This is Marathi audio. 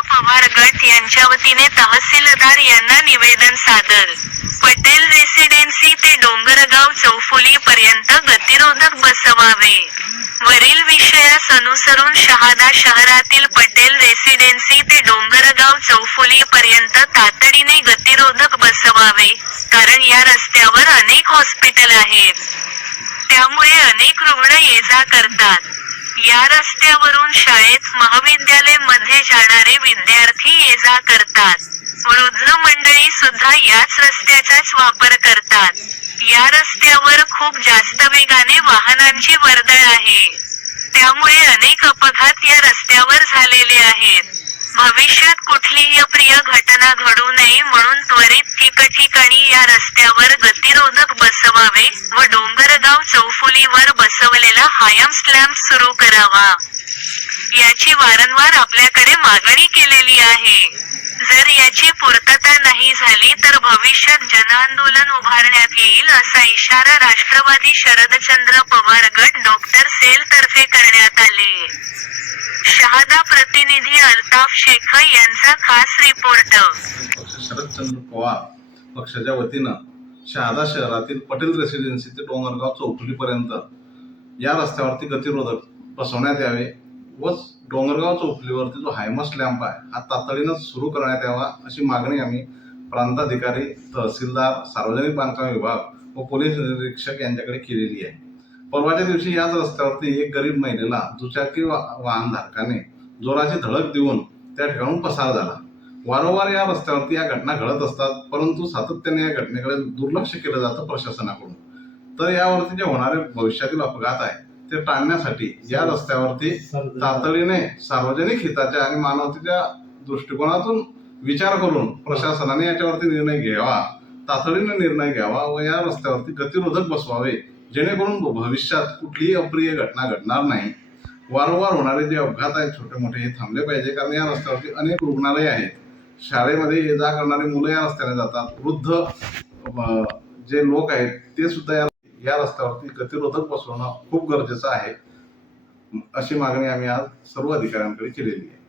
पवार गट यांच्या वतीने तहसीलदार यांना निवेदन सादर. पटेल रेसिडेन्सी ते डोंगरगाव चौफुली पर्यंत गतिरोधक बसवावे. वरील विषयास अनुसरून शहादा शहरातील पटेल रेसिडेन्सी ते डोंगरगाव चौफुली पर्यंत तातडीने गतिरोधक बसवावे कारण या रस्त्यावर अनेक हॉस्पिटल आहेत. त्यामुळे अनेक रुग्ण ये जा करतात. या रस्त्यावरून शाळेत महाविद्यालयमध्ये जाणारे विद्यार्थी ये जा करतात. वृद्ध मंडळी सुद्धा याच रस्त्याचाच वापर करतात. या रस्त्यावर खूप जास्त वेगाने वाहनांची वर्दळ आहे. त्यामुळे अनेक अपघात या रस्त्यावर झालेले आहेत. भविष्यात कुठलीही अप्रिय घटना घडू नये म्हणून त्वरित ठिकठिकाणी या रस्त्यावर गतिरोधक बसवावे व डोंगरगाव चौफुलीवर बसवलेला हायम स्लॅम्प सुरू करावा. याची वारंवार आपल्याकडे मागणी केलेली आहे. जर याची पूर्तता नाही झाली तर भविष्यात जनआंदोलन उभारण्यात येईल असा इशारा राष्ट्रवादी शरदचंद्र पवार गट डॉक्टर सेल तर्फे करण्यात आले. शहादा प्रतिनिधी अल्ताफ शेख यांचा खास रिपोर्ट. शरदचंद्र पवार पक्षाच्या वतीनं शहादा शहरातील पटेल रेसिडेन्सी ते डोंगरगाव चौफुलीपर्यंत या रस्त्यावरती गतिरोधक बसवण्यात यावे व डोंगरगाव चौफुलीवरती जो हायमस लॅम्प आहे हा तातडीनं सुरू करण्यात यावा अशी मागणी आम्ही प्रांताधिकारी तहसीलदार सार्वजनिक बांधकाम विभाग व पोलीस निरीक्षक यांच्याकडे केलेली आहे. परवाच्या दिवशी याच रस्त्यावरती एक गरीब महिलेला दुचाकी वा जोराची धडक देऊन त्या ठिकाणून पसार झाला. वारंवार या रस्त्यावरती या घटना घडत असतात परंतु सातत्याने या घटनेकडे दुर्लक्ष केलं जातं प्रशासनाकडून. तर यावरती जे होणारे भविष्यातील अपघात आहे ते टाळण्यासाठी या रस्त्यावरती तातडीने सार्वजनिक हिताच्या आणि मानवतेच्या दृष्टिकोनातून विचार करून प्रशासनाने याच्यावरती निर्णय घ्यावा तातडीने निर्णय घ्यावा व या रस्त्यावरती गतिरोधक बसवावे जेणेकरून भविष्यात कुठलीही अप्रिय घटना घडणार नाही. वारंवार होणारे जे अपघात आहेत छोटे मोठे हे थांबले पाहिजे कारण या रस्त्यावरती अनेक रुग्णालय आहेत. शाळेमध्ये ये जा करणारी मुलं या रस्त्याने जातात. वृद्ध जे लोक आहेत ते सुद्धा या या रस्त्यावरती गतिरोधक बसवणं खूप गरजेचं आहे. अशी मागणी आम्ही आज सर्व अधिकाऱ्यांकडे केलेली आहे.